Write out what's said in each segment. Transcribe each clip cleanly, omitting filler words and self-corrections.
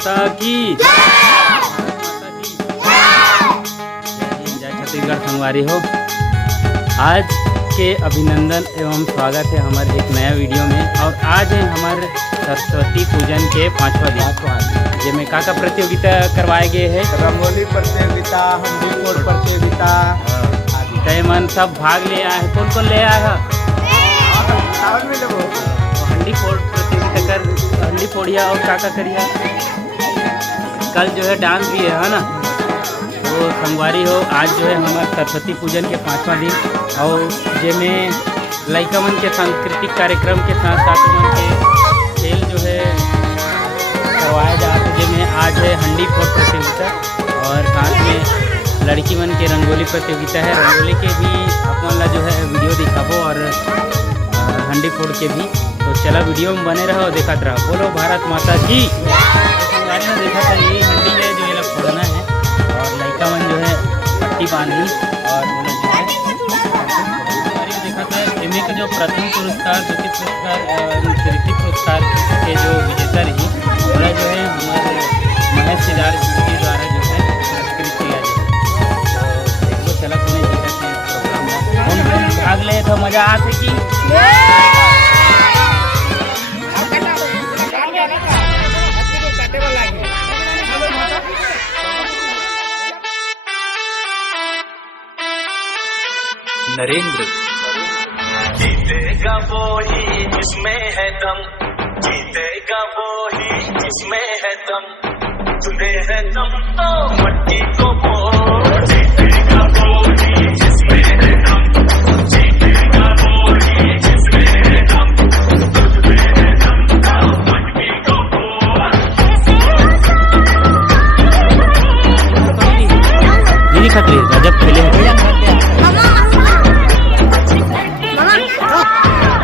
माता की जय छत्तीसगढ़ संगवारी हो। आज के अभिनंदन एवं स्वागत है हमारे एक नया वीडियो में। और आज है हमारे सरस्वती पूजन के 5वां दिन, जिसमें का प्रतियोगिता करवाए गए हैं। रंगोली प्रतियोगिता, हंडी फोड़ प्रतियोगिता, तय मन सब भाग ले आए हैं। कौन कौन ले आए हैं? हंडी फोड़ प्रतियोगिता कर, हंडी फोड़िया और का करिया। कल जो है डांस भी है ना, वो संगवारी हो। आज जो है हमारे सरस्वती पूजन के 5वां दिन, और जिसमें लड़का मन के सांस्कृतिक कार्यक्रम के साथ साथ मन के खेल जो है करवाया जाता है। जिसमें आज है हंडी फोड़ प्रतियोगिता और साथ में लड़की मन के रंगोली प्रतियोगिता है। रंगोली के भी अपन ला जो है वीडियो दिखाबो और हंडी फोड़ के भी। तो चला वीडियो में बने रहो, देखते रहो। बोलो भारत माता की। गाड़ी में देखा था ये हंडी है जो ये लोग फोड़ना है, और लड़का मन जो है पट्टी बांधी और देखा था इनमें का जो प्रथम पुरस्कार, द्वितीय पुरस्कार, तृतीय पुरस्कार के जो विजेता रही वह जो है हमारे महेश सिदार के द्वारा जो है पुरस्कृत किया जाए। तो देखो चला कोने जीता थे प्रोग्राम में, कौन भाग ले तो मजा आते की। नरेंद्र जीतेगा वो ही जिसमें है दम, जीतेगा वो ही जिसमें है दम, तुझे है दम तो मट्टी को फोड़। जीतेगा वो ही जिसमें है दम, जीतेगा वो ही जिसमें है दम, तुझे है दम तो मट्टी को फोड़। ये खतरे गजब खेले हैं।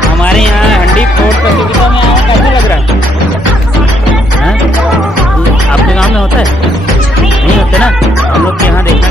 हमारे यहाँ हंडी फोड़ प्रतियोगिता में आया, कैसा लग रहा है? आपके गांव में होता है? नहीं होते ना, हम लोग के यहाँ देखा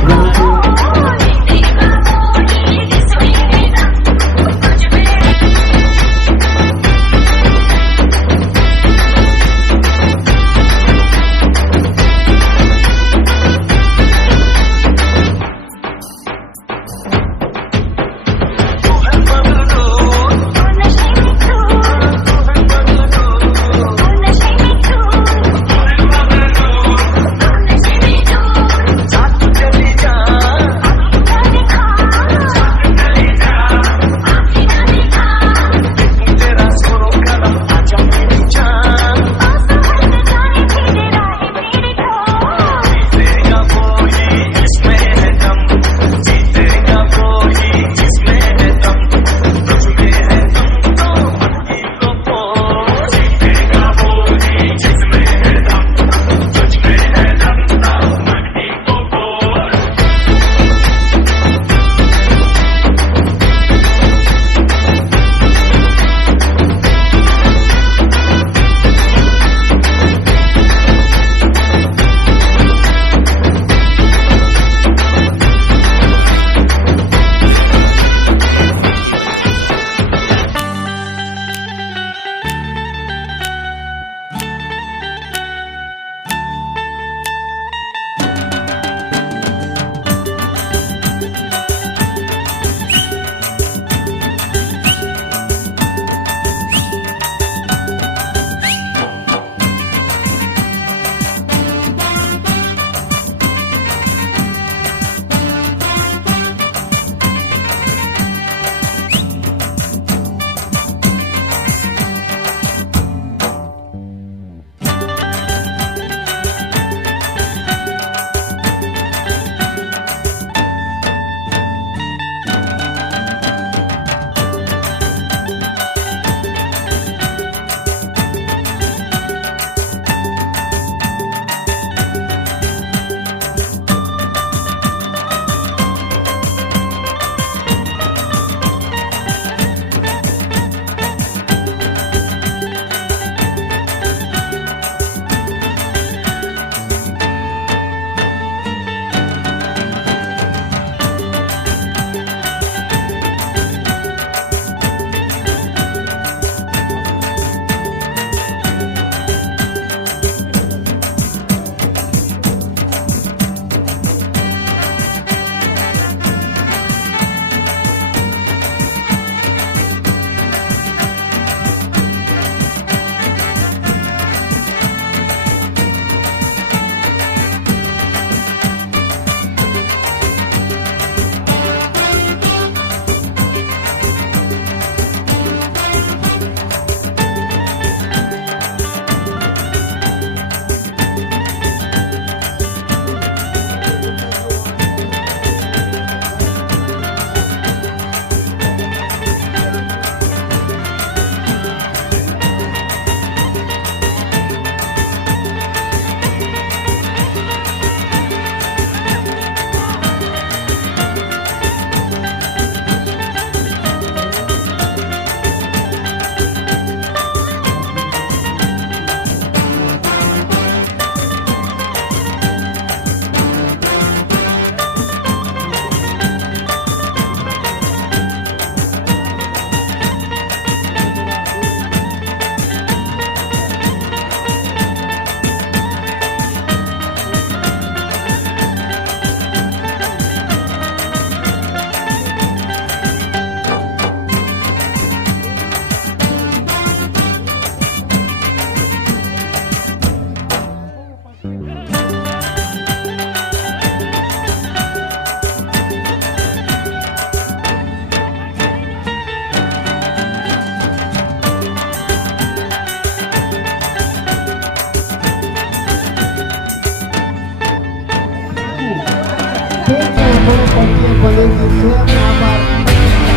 बोले कि स्वयं यहाँ पर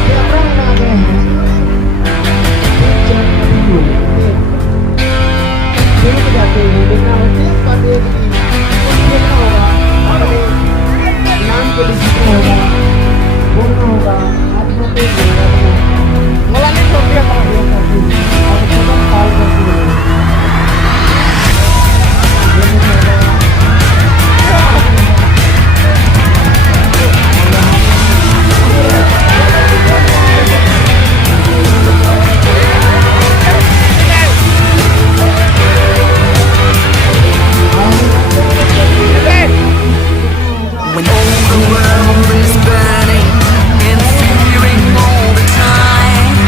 कैमरा में आ गए हैं जाते हुए देखना होगा पर एक देखना होगा और नाम के लिए सीखना होगा बोलना होगा आत्मा पे बोला नहीं तो क्या करते हैं और खत्म साल करते हैं When all the world is burning and fearing all the time,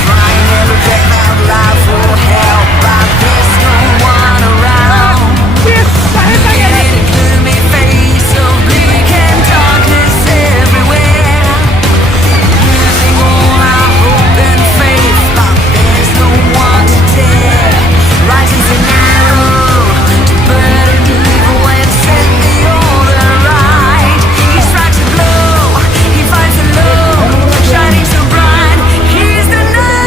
crying every breath out loud for help, but there's no one around. Looking at a gloomy face of bleak and darkness everywhere, losing all our hope and faith, but there's no one to dare. Rising to narrow, to burn evil and set the order right. He strikes a blow, he finds a low, shining so bright. He's the light.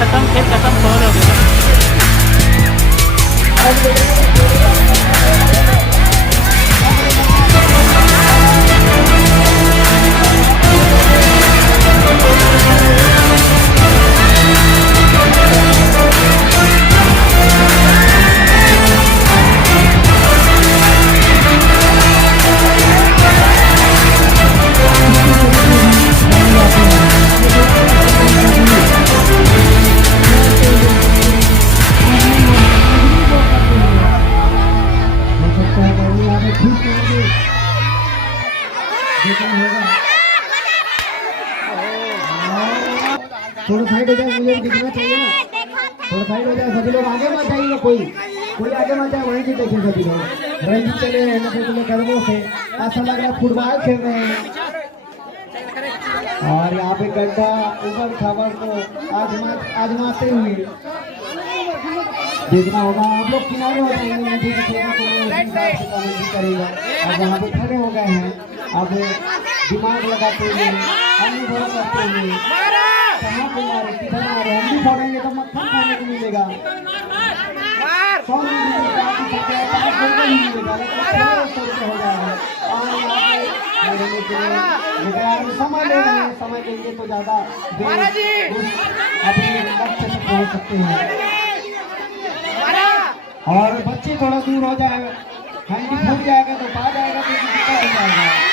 खत्म फिर खत्म कौन हो गया। थोड़ा side हो जाए, मुझे दिखना चाहिए ना। थोड़ा साइड हो जाए, सभी लोग आगे मत जाइए, कोई आगे मत जाए, वहीं से देखें सभी लोग। रंजी चले हैं नफे कदमों से, ऐसा लग रहा है फुटबॉल खेल रहे हैं। और यहाँ पे गड्ढा ऊपर खबर को आजमाते हुए देखना होगा। आप लोग किनारे हो जाएंगे, नीचे से करेगा। अब वहाँ पे खड़े हो गए हैं, अब दिमाग लगाते हुए अनुभव करते हुए कहाँ पे मारे, किधर मारे, हम भी फोड़ेंगे तो मक्खन खाने को मिलेगा। 100 मिलेगा, 500 मिलेगा, 100 हो जाएगा। और समय ले रहे हैं, समय देंगे तो ज़्यादा अपने लक्ष्य तक पहुँच सकते हैं। और बच्चे थोड़ा दूर हो जाएगा, हैंडी फूट जाएगा तो बाहर आएगा तो दिक्कत हो जाएगा।